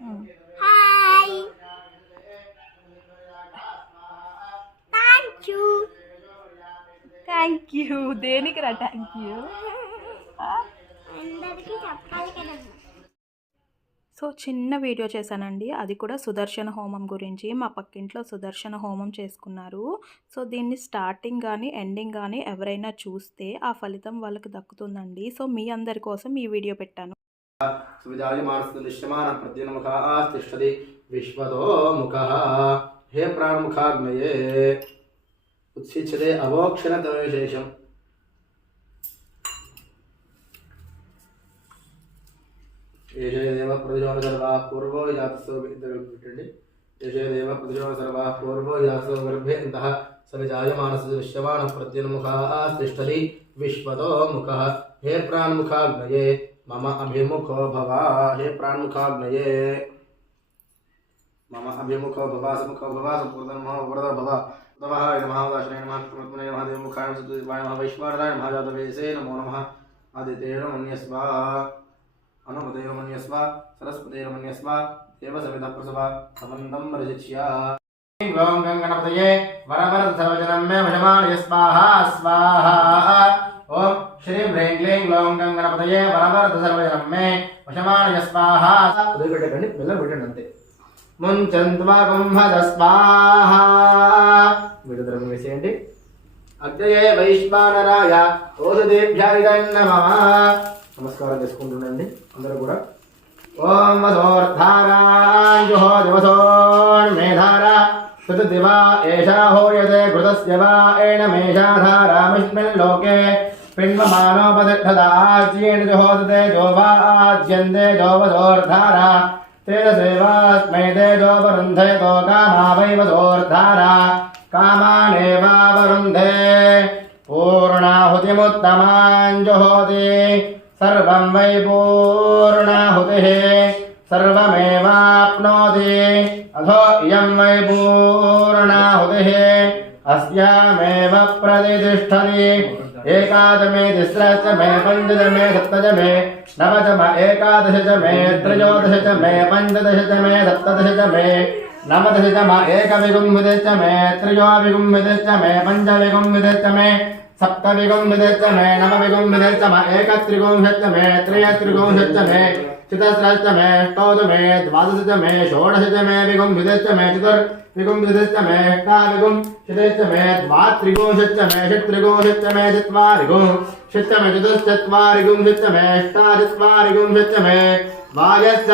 Hi thank you దేనికి రా thank you. అందరికీ చెప్పాలి కదా. సో చిన్న వీడియో చేశానండి, అది కూడా సుదర్శన హోమం గురించి. మా పక్కింట్లో సుదర్శన హోమం చేసుకున్నారు. సో దీన్ని స్టార్టింగ్ కానీ ఎండింగ్ కానీ ఎవరైనా చూస్తే ఆ ఫలితం వాళ్ళకి దక్కుతుందండి. సో మీ అందరి కోసం ఈ వీడియో పెట్టాను. విశ్వతో ముఖ హే ప్రాణముఖాగ్నయే ఉత్సిచ్యతే అవోక్షణ తమేశేషం. ఏషేదేవ ప్రతిశోన సర్వా పూర్వో యాతస్తో పెట్టండి. ఏషేదేవ ప్రతిశోన సర్వా పూర్వో యాతస్తో గర్భే అంతః సవిజాయమానస్ దృశ్యమాన ప్రత్యన్ముఖాస్తిష్టతి విశ్వతో ముఖ హే ప్రాణముఖాగ్నయే మమ అభిముఖో భవ. హే ప్రాణముఖాగ్నయే మమ అభిముఖో భవ సముఖో భవ సంపూర్ణమోవరద భవ. నమః నమః దాశనే నమః కృష్ణమత్మనే నమః దేవముఖాయ సువాయ నమః వైశ్వానరాయ నమః జాతవేసే నమో నమః. ఆదితేన మన్యస్వ అనుమతేన మన్యస్వ సరస్వతేన మన్యస్వ దేవ సవిత ప్రసవ సమంతం రజిచ్య. ఓం గంగణపతయే వరవరద సర్వజనం మే వశమానయ స్వాహా స్వాహా. ఓం శ్రీ హ్రీం క్లీం గ్లౌం గంగణపతయే వరవరద సర్వజనం మే వశమానయ స్వాహా. వదిలిపెట్టకండి, మెల్లగా పెట్టండి అంతే. ముంచంత్వా కుంభద స్వాహా. విడుదల వేసేయండి. అగ్నయే వైశ్వానరాయ ఓషధేభ్యాయ నమః. నమస్కారం చేసుకుంటుండండి అందరూ కూడా. ఓం వసోర్ధారాంజుహో దివసోన్మేధారా శృతదివా ఏషా హోయతే ఘృతస్య వా ఏణ మేషాధారామిస్మిన్ లోకే పిన్వమానోపతిష్ఠదాజ్యేన జుహోదతే జోవా ఆజ్యంతే జోవసోర్ధారా తేజసేవాస్మై తేజోపరుంధే తో కామా వై వసోర్ధారా కామానేవావరుంధే పూర్ణాహుతిముత్తమాంజుహోతి సర్వం వై పూర్ణాహుతిః సర్వమేవాప్నోతి అథో ఇయం వై పూర్ణాహుతిః అస్యామేవ ప్రతిష్ఠతి. ఏకాదమే తిస్రశ్చ మే పంచదశ మే సప్తదశ మే నవదశ ఏకాదశ చ మే త్రయోదశ చ మే పంచదశ చ మే సప్తదశ చ మే నవదశ చ మే ఏకవిగుంభితే చ మే త్రయోవిగుంభితే చ మే పంచవిగుంభితే చ మే సప్తవిగుంభితే చ మే నవవిగుంభితే చ మే ఏకత్రిగుంభితే చ మే త్రయత్రిగుంభితే చ మే చతుస్రశ్చ మే అష్టౌ మే ద్వాదశ చ మే షోడశ చ మే విగుంభితే చ మే చతుర్విగుంభితే చ మే అష్టావిగుంభితే చ మే ద్వాత్రిగుంభితే చ మే షట్త్రిగుంభితే చ మే చత్వారిగుంభితే చ మే చతుశ్చత్వారిగుంభితే చ మే అష్టాచత్వారిగుంభితే చ మే వాయస్య